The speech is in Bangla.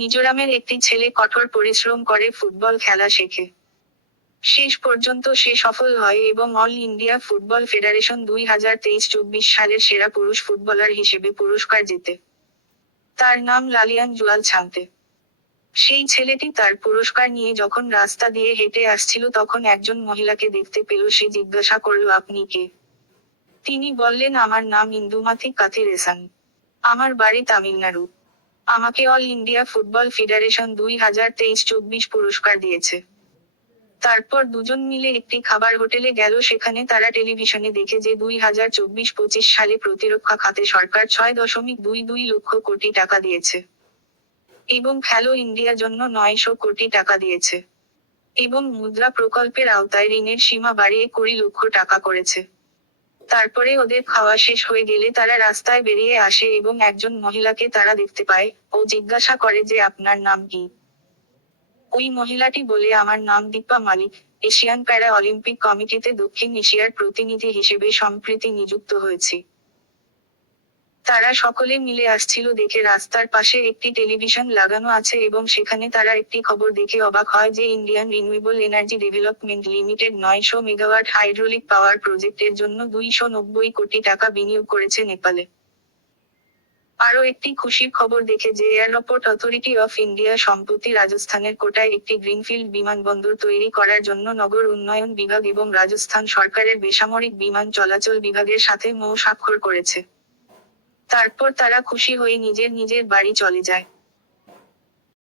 মিজোরামের একটি ছেলে কঠোর পরিশ্রম করে ফুটবল খেলা শেখে। শেষ পর্যন্ত সে সফল হয় এবং অল ইন্ডিয়া ফুটবল ফেডারেশন দুই হাজার তেইশ চব্বিশ সালের সেরা পুরুষ ফুটবলার হিসেবে পুরস্কার জিতে। তার নাম লালিয়ান জুয়াল ছাংতে সেই ছেলেটি তার পুরস্কার নিয়ে যখন রাস্তা দিয়ে হেঁটে আসছিল তখন একজন মহিলাকে দেখতে পেল, সে জিজ্ঞাসা করল, আপনি কে? তিনি বললেন, আমার নাম ইন্দুমাথি কাথিরেসান আমার বাড়ি তামিলনাড়ু। আমাকে অল ইন্ডিয়া ফুটবল ফেডারেশন দুই হাজার তেইশ চব্বিশ পুরস্কার দিয়েছে। তারপর দুজন মিলে একটি খাবার হোটেলে গেল, সেখানে তারা টেলিভিশনে দেখে যে দুই হাজার চব্বিশ পঁচিশ সালে প্রতিরক্ষা খাতে সরকার ছয় দশমিক দুই দুই লক্ষ কোটি টাকা দিয়েছে এবং খেলো ইন্ডিয়ার জন্য নয়শো কোটি টাকা দিয়েছে এবং মুদ্রা প্রকল্পের আওতায় ঋণের সীমা বাড়িয়ে কুড়ি লক্ষ টাকা করেছে। তারপরে ওদের খাওয়া শেষ হয়ে গেলে তারা রাস্তায় বেরিয়ে আসে এবং একজন মহিলাকে তারা দেখতে পায়। ও জিজ্ঞাসা করে যে, আপনার নাম কি? ওই মহিলাটি বলে, আমার নাম Dipa Malik. Asian para Olympic কমিটিতে দক্ষিণ এশিয়ার প্রতিনিধি হিসেবে সম্প্রীতি নিযুক্ত হয়েছি। তারা সকলে মিলে আসছিল দেখে রাস্তার পাশে একটি টেলিভিশন লাগানো আছে এবং সেখানে তারা একটি খবর দেখে অবাক হয় যে Indian renewable energy development limited নয়শো মেগাওয়াট হাইড্রোলিক পাওয়ার প্রজেক্টের জন্য দুইশো নব্বই কোটি টাকা বিনিয়োগ করেছে নেপালে। আরও একটি খুশির খবর দেখে যে এয়ারপোর্ট অথরিটি অফ ইন্ডিয়া সম্প্রতি রাজস্থানের কোটায় একটি গ্রিনফিল্ড বিমানবন্দর তৈরি করার জন্য নগর উন্নয়ন বিভাগ এবং রাজস্থান সরকারের বেসামরিক বিমান চলাচল বিভাগের সাথে মৌ স্বাক্ষর করেছে। তারপর তারা খুশি হয়ে নিজের নিজের বাড়ি চলে যায়।